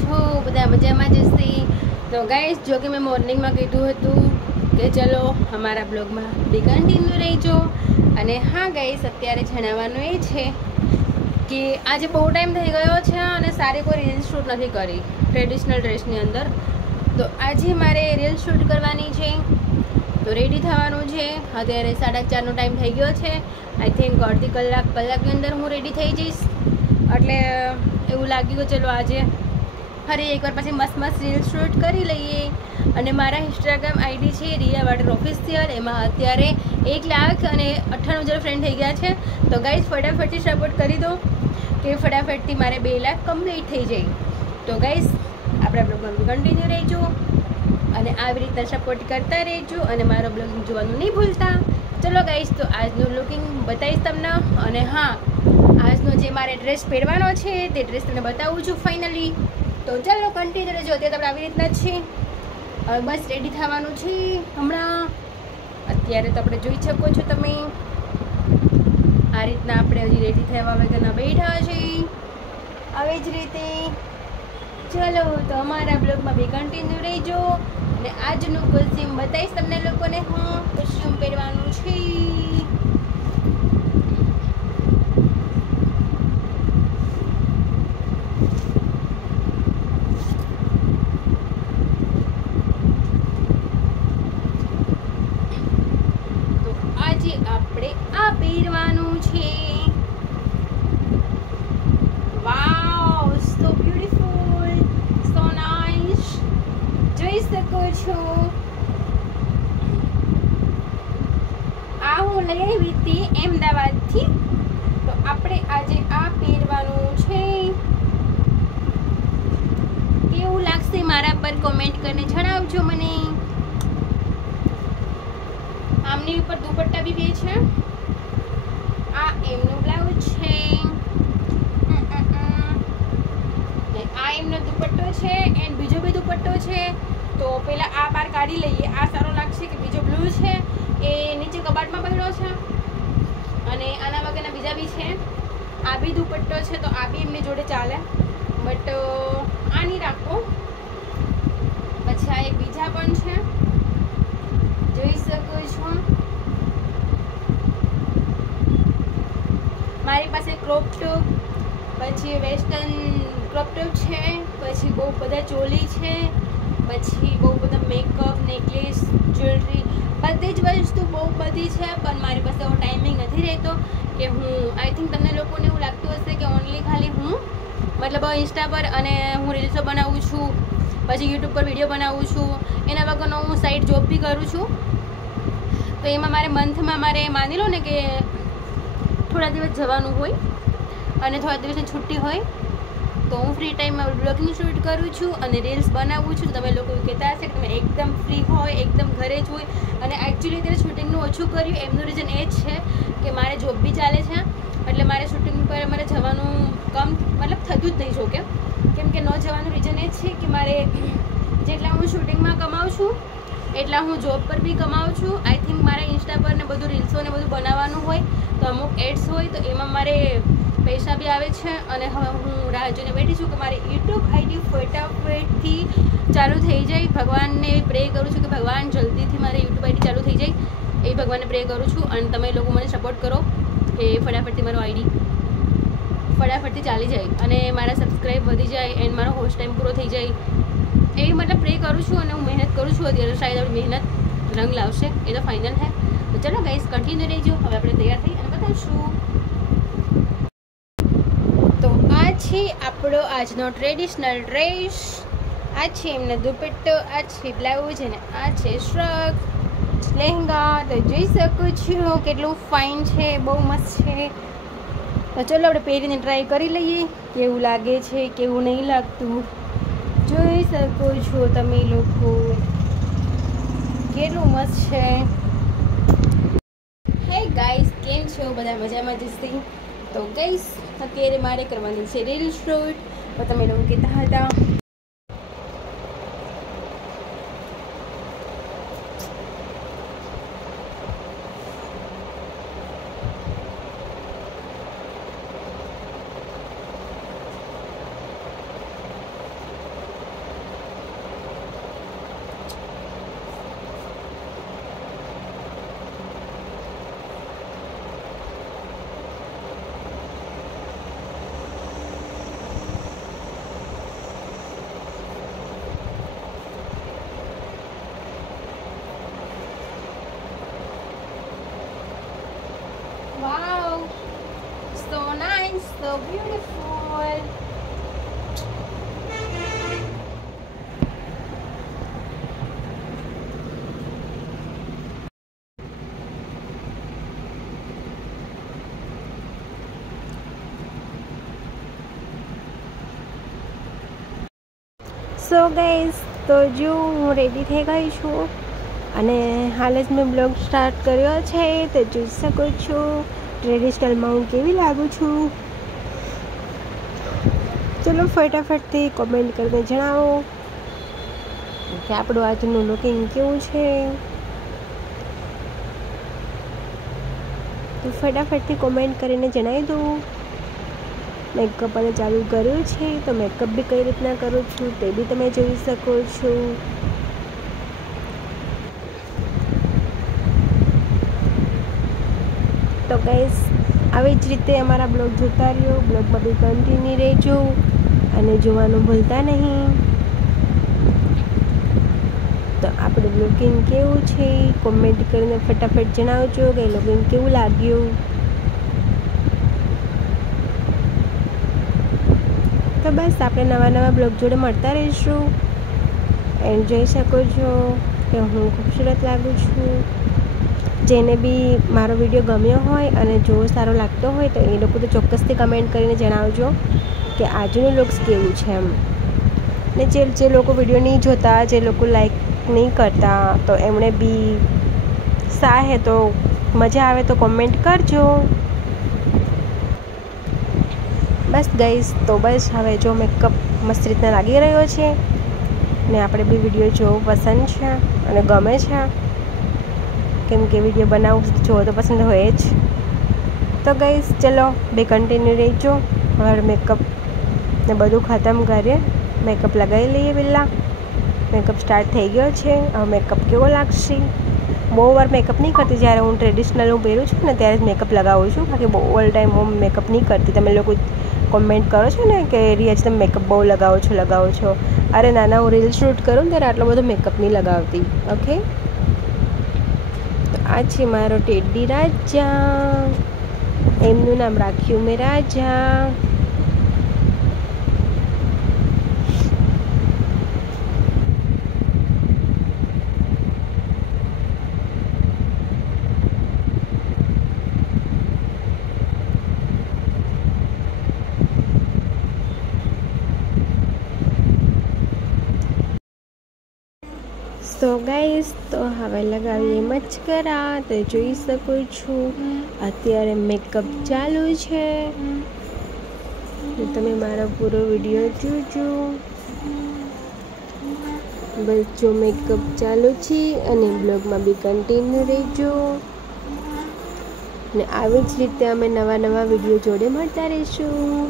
છો બધા મજામાં જશે? તો ગાઈસ, જો કે મેં મોર્નિંગમાં કીધું હતું કે ચલો અમારા બ્લોગમાં બી કન્ટિન્યુ રહેજો. અને હા ગાઈસ, અત્યારે જણાવવાનું એ છે કે આજે બહુ ટાઈમ થઈ ગયો છે અને સારી કોઈ રીલ શૂટ નથી કરી ટ્રેડિશનલ ડ્રેસની અંદર. તો આજે મારે રીલ શૂટ કરવાની છે, તો રેડી થવાનું છે. અત્યારે 4:30નો ટાઈમ થઈ ગયો છે. આઈ થિંક અડધી કલાકની અંદર હું રેડી થઈ જઈશ. એટલે એવું લાગ્યું કે ચલો આજે ફરી એકવાર પછી મસ્ત રીલ શૂટ કરી લઈએ. અને મારા ઇન્સ્ટાગ્રામ આઈડી છે રિયા વાટર ઓફિશિયલ. એમાં અત્યારે 1,98,000 ફ્રેન્ડ થઈ ગયા છે. તો ગાઈઝ, ફટાફટથી સપોર્ટ કરી દો કે ફટાફટથી મારે 2 લાખ કમ્પ્લીટ થઈ જાય. તો ગાઈઝ, આપણા બ્લોગમાં કન્ટિન્યુ રહેજો અને આવી રીતના સપોર્ટ કરતા રહેજો અને મારો બ્લોગિંગ જોવાનું નહીં ભૂલતા. ચલો ગાઈઝ, તો આજનું લુકિંગ બતાવીશ તમને. અને હા, આજનો જે મારે ડ્રેસ પહેરવાનો છે તે ડ્રેસ તમને બતાવું છું ફાઇનલી. તો ચાલો કન્ટિન્યુ રહેજો. અત્યારે આપણે આવી રીતના જ છે, હવે બસ રેડી થવાનું છે હમણાં. અત્યારે તો આપણે જોઈ શકો છો તમે, આ રીતના આપણે હજી રેડી થવા વગરના બેઠા છે. આવી જ રીતે ચલો, તો અમારા બ્લોગમાં બી કન્ટિન્યુ રહેજો. અને આજનું કોસ્ટ્યુમ બતાવીશ તમને લોકોને. હું કોસ્ટ્યુમ પહેરવાનું છે. તો આજે આપણે આ પહેરવાનું છે. વાવ, સો બ્યુટીફુલ, સો નાઇસ. જોઈ શકો છો, આ હું લઈ આવી હતી અમદાવાદથી. તો આપણે આજે આ પહેરવાનું છે. કેવું લાગશે મારા પર કોમેન્ટ કરીને જણાવજો મને. આમની ઉપર દુપટ્ટા બી બે છે. આ એમનો બ્લાઉઝ છે, આ એમનો દુપટ્ટો છે એન્ડ બીજો બી દુપટ્ટો છે. તો પહેલા આ બાર કાઢી લઈએ. આ સારો લાગશે કે બીજો બ્લુ છે એ નીચે કબાટમાં પડ્યો છે. અને આના વગરના બીજા બી છે. આ બી દુપટ્ટો છે તો આ બી એમની જોડે ચાલે, બટ આ નહીં રાખો. પછી આ એક બીજા પણ છે, જોઈ શકો છો. મારી પાસે ક્રોપ ટોપ, પછી વેસ્ટર્ન ક્રોપ ટોપ છે, પછી બહુ બધા ચોલી છે, પછી બહુ બધા મેકઅપ, નેકલેસ, જ્વેલરી, બધી જ વસ્તુ બહુ બધી છે. પણ મારી પાસે એવો ટાઈમિંગ નથી રહેતો કે હું, આઈ થિંક તમને લોકોને એવું લાગતું હશે કે ઓનલી ખાલી હું મતલબ ઇન્સ્ટા પર અને હું રીલ્સો બનાવું છું, પછી યુટ્યુબ પર વિડીયો બનાવું છું, એના વગરનો હું સાઈડ જોબ બી કરું છું. તો એમાં મારે મંથમાં મારે માની લો ને કે થોડા દિવસ જવાનું હોય અને થોડા દિવસની છુટ્ટી હોય, તો હું ફ્રી ટાઈમમાં બ્લોગિંગ શૂટ કરું છું અને રીલ્સ બનાવું છું. તમે લોકો કહેતા હશે કે તમે એકદમ ફ્રી હોય, એકદમ ઘરે જ હોય. અને એકચ્યુઅલી અત્યારે શૂટિંગનું ઓછું કર્યું એમનું રીઝન એ જ છે કે મારે જોબ બી ચાલે છે, એટલે મારે શૂટિંગ પર મારે જવાનું કમ મતલબ થતું જ નહીં. જો કેમ કે ન જવાનું રીઝન એ જ છે કે મારે જેટલા હું શૂટિંગમાં કમાઉં છું એટલા હું જોબ પર બી કમાઉં છું. આઈ થિંક મારે ઇન્સ્ટા પર ને બધું રીલ્સો ને બધું બનાવવાનું હોય તો અમુક એડ્સ હોય તો એમાં મારે પૈસા બી આવે છે. અને હવે હું રાહ જોઈને બેઠી છું કે મારી યુટ્યુબ આઈડી ફટાફટથી ચાલુ થઈ જાય. ભગવાનને પ્રે કરું છું કે ભગવાન જલ્દીથી મારી યુટ્યુબ આઈડી ચાલુ થઈ જાય, એ ભગવાનને પ્રે કરું છું. અને તમે લોકો મને સપોર્ટ કરો કે ફટાફટથી મારો આઈડી ફટાફટથી ચાલી જાય અને મારા સબસ્ક્રાઈબ વધી જાય એન્ડ મારો હોસ્ટ ટાઈમ પૂરો થઈ જાય, એવી મતલબ પ્રે કરું છું. અને હું મહેનત કરું છું. અત્યારે શાયદ આપણી મહેનત રંગ લાવશે, એ તો ફાઇનલ છે. તો ચલો ગાઈસ, કન્ટિન્યુ રહેજો. હવે આપણે તૈયાર થઈ અને બતાવશું. તો આ છે આપણો આજનો ટ્રેડિશનલ ડ્રેસ. આ છે એમનો દુપટ્ટો, આ છે બ્લાઉઝ અને આ છે શ્રગ લહેંગા. તો જોઈ શકો છો કેટલું ફાઇન છે, બહુ મસ્ત છે. તો ચલો આપણે પહેરીને ટ્રાય કરી લઈએ કેવું લાગે છે, કેવું નહીં લાગતું. જોઈ શકો છો તમે લોકો કેટલું મસ્ત છે. હે ગાઈસ, કેમ છો બધા? મજામાં જશે? તો ગાઈસ, અત્યારે મારે કરવાની છે રીલ શૂટ. તો તમે લોકો કહેતા હતા So beautiful. સો ગાઈઝ, તો જો હું રેડી થઈ ગઈ છું અને હાલ જ મેં બ્લોગ સ્ટાર્ટ કર્યો છે. તો જોઈ શકો છો ટ્રેડિશનલમાં હું કેવી લાગુ છું. ચલો ફટાફટથી કોમેન્ટ કરીને જણાવો કે આપણું આજનું લુકિંગ કેવું છે. તો ફટાફટથી કોમેન્ટ કરીને જણાવી દો. મેકઅપ અને ચાલુ કર્યું છે, તો મેકઅપ બી કઈ રીતના કરું છું તે બી તમે જોઈ શકો છો. તો ગાઈસ, આવી જ રીતે અમારા બ્લોગ જોતા રહ્યો, બ્લોગમાં બી કન્ટિન્યુ રહેજો અને જોવાનું ભૂલતા નહીં. તો આપણું લુકિંગ કેવું છે કોમેન્ટ કરીને ફટાફટ જણાવજો કે લુકિંગ કેવું લાગ્યું. તો બસ આપણે નવા બ્લોગ જોડે મળતા રહીશું. એન્ડ જોઈ શકો છો કે હું ખૂબસૂરત લાગું છું. જેને બી મારો વિડીયો ગમ્યો હોય અને જો સારો લાગતો હોય તો એ લોકો તો ચોક્કસથી કમેન્ટ કરીને જણાવજો કે આજનું લુક્સ કેવું છે એમ. ને જે લોકો વિડીયો નહીં જોતા, જે લોકો લાઈક નહીં કરતા, તો એમણે બી સાહે તો મજા આવે તો કોમેન્ટ કરજો. બસ ગાઈઝ, તો બસ હવે જો મેકઅપ મસ્ત રીતના લાગી રહ્યો છે ને આપણે બી વિડીયો જોવો પસંદ છે અને ગમે છે, કેમ કે વિડીયો બનાવવું જોવો તો પસંદ હોય જ. તો ગાઈઝ ચલો બે કન્ટિન્યુ રહેજો. હવે મેકઅપ ને બધું ખતમ કરીએ, મેકઅપ લગાવી લઈએ. પહેલાં મેકઅપ સ્ટાર્ટ થઈ ગયો છે. હવે મેકઅપ કેવો લાગશે. બહુ વાર મેકઅપ નહીં કરતી, જ્યારે હું ટ્રેડિશનલ હું પહેરું છું ને ત્યારે જ મેકઅપ લગાવું છું, બાકી બહુ ઓલ ટાઈમ હું મેકઅપ નહીં કરતી. તમે લોકો કોમેન્ટ કરો છો ને કે રિયાજ તમે મેકઅપ બહુ લગાવો છો. અરે નાના, હું રીલ શૂટ કરું ને ત્યારે આટલો બધો મેકઅપ નહીં લગાવતી. ઓકે, તો આ છે મારો ટેડી રાજા. એમનું નામ રાખ્યું મેં રાજા. તો ગાઈસ, તો હવે લગાવીએ મસ્કરા. તો જોઈ શકો છો અત્યારે મેકઅપ ચાલુ છે. તો તમે મારો પૂરો વિડીયો જોજો. બસ જો મેકઅપ ચાલુ છે અને બ્લોગમાં બી કન્ટિન્યુ રહેજો. ને આવી જ રીતે અમે નવા વિડીયો જોડે મળતા રહીશું.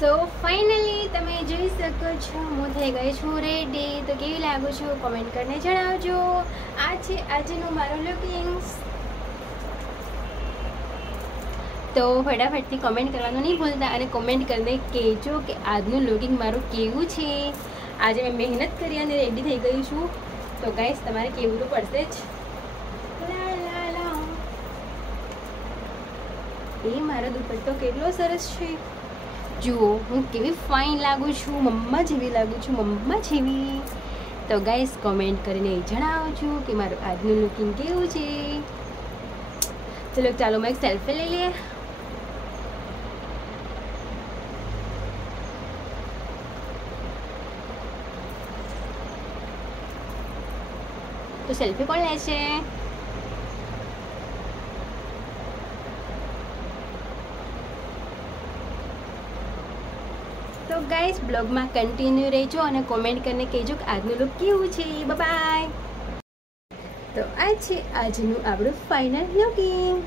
સો ફાઇનલી તમે જોઈ શકો છો હું થઈ ગઈ છું રેડી. તો કેવી લાગુ છું કોમેન્ટ કરીને જણાવજો. આ છે આજનું મારું લુકિંગ્સ. તો ફટાફટથી કોમેન્ટ કરવાનું નહીં ભૂલતા અને કોમેન્ટ કરીને કહેજો કે આજનું લુકિંગ મારું કેવું છે. આજે મેં મહેનત કરી અને રેડી થઈ ગઈ છું. તો ગાઈસ તમારે કેવું પડશે જ. એ મારો દુપટ્ટો કેટલો સરસ છે. જુઓ હું કેવી ફાઇન લાગુ છું, મમ્મા જેવી લાગુ છું, મમ્મા જેવી. તો ગાઈસ કોમેન્ટ કરીને જણાવજો કે મારું આજનું લુકિંગ કેવું છે. ચલો ચાલો મેં એક સેલ્ફી લઈ લઈએ. તો સેલ્ફી કોણ લે છે? તો ગાઈસ બ્લોગમાં કન્ટિન્યુ રહેજો અને કોમેન્ટ કરીને કહેજો કે આજનું લુક કેવું છે. બાય. તો આ છે આજનું આપણું ફાઇનલ લુકિંગ.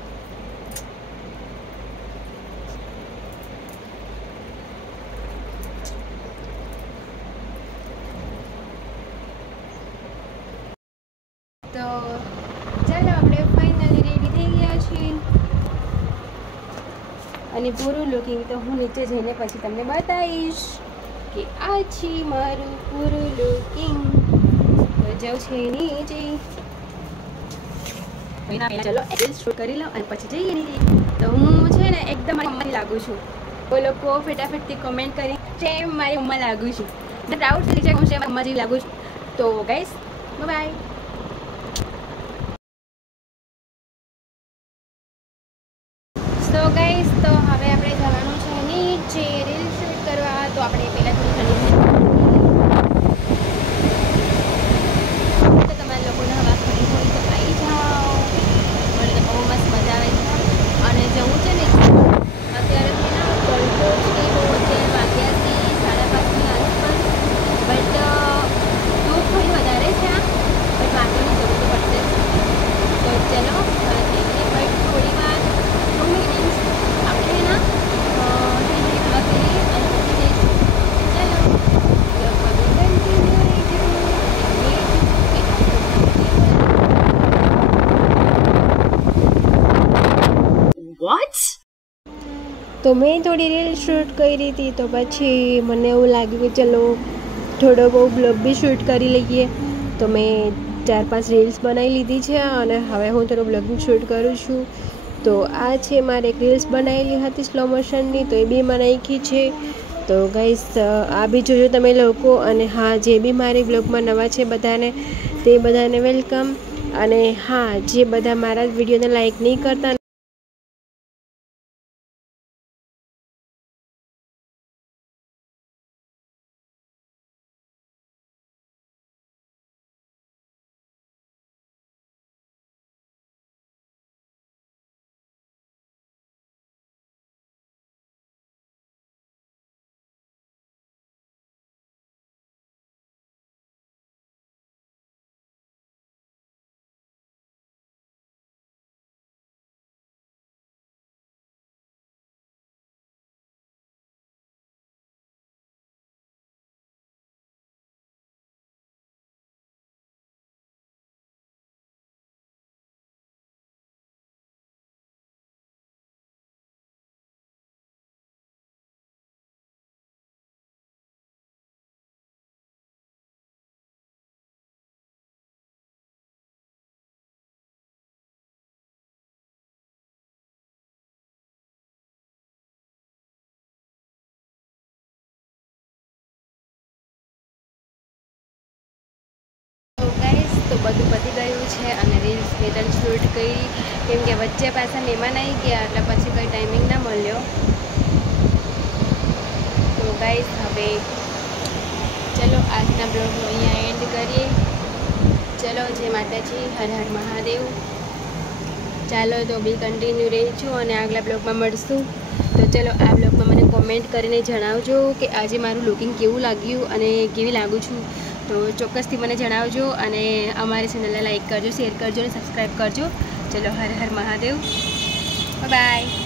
તો ચાલો આપણે ફાઇનલી રેડી થઈ ગયા છીએ અને પૂરું લુકિંગ તો હું નીચે જઈને પછી તમને બતાવીશ કે આ છે મારું પૂરું લુકિંગ. તો જાઉં છે નીચે. ચલો એડિટ શૂટ કરી લો અને પછી જઈએ નીચે. તો હું છે ને એકદમ મારી મમ્માની લાગુ છું. બોલો કો ફટાફટથી કોમેન્ટ કરી સેમ મારી મમ્મા લાગુ છું. મને પ્રાઉડ થઈ છે હું સેમ મમ્મા જેવી લાગુ છું. તો ગાઈસ બાય. તો ગાઈસ તો હવે આપણે જવાનું છે નીચે રીલ શૂટ કરવા. તો આપણે પહેલાં થોડું તો તમારા લોકોને હવા ખરી હોય તો આવી જાઓ. મને તો બહુ મસ્ત મજા આવે છે. અને જવું છે ને અત્યારે છે ને ઓલમોસ્ટ 13 વાગ્યા છે, 5:30ની આસપાસ. બટ ધૂપ થોડી વધારે છે બટ વાંધોની જવું તો પડશે. તો ચલો બટ થોડી વાર તો મેં થોડી રીલ શૂટ કરી હતી. તો પછી મને એવું લાગ્યું કે ચલો થોડો બહુ બ્લોગ બી શૂટ કરી લઈએ. તો મેં 4-5 રીલ્સ બનાવી લીધી છે અને હવે હું થોડું બ્લોગિંગ શૂટ કરું છું. તો આ છે મારે એક રીલ્સ બનાવેલી હતી સ્લો મોશનની, તો એ બી મેં નાખી છે. તો ગાઈસ આ બી જોજો તમે લોકો. અને હા, જે બી મારી બ્લોગમાં નવા છે બધાને તે બધાને વેલકમ. અને હા, જે બધા મારા વિડીયોને લાઈક નહીં કરતા તો બધું પતી ગયું છે અને રીલ્સ 2-3 શૂટ કરી. કેમ કે વચ્ચે પાછા મહેમાન આવી ગયા એટલે પછી કંઈ ટાઈમિંગ ના મળ્યો. તો ગાઈસ હવે ચલો આજના બ્લોગનો અહીંયા એન્ડ કરીએ. ચલો જય માતાજી, હર હર મહાદેવ. ચાલો તો બી કન્ટિન્યુ રહીશું અને આગલા બ્લોગમાં મળશું. તો ચલો આ બ્લોગમાં મને કોમેન્ટ કરીને જણાવજો કે આજે મારું લુકિંગ કેવું લાગ્યું અને કેવી લાગુ છું. તો ચોક્કસથી મને જણાવજો અને અમારી ચેનલને લાઈક કરજો, શેર કરજો અને સબસ્ક્રાઈબ કરજો. ચલો હર હર મહાદેવ. બાય.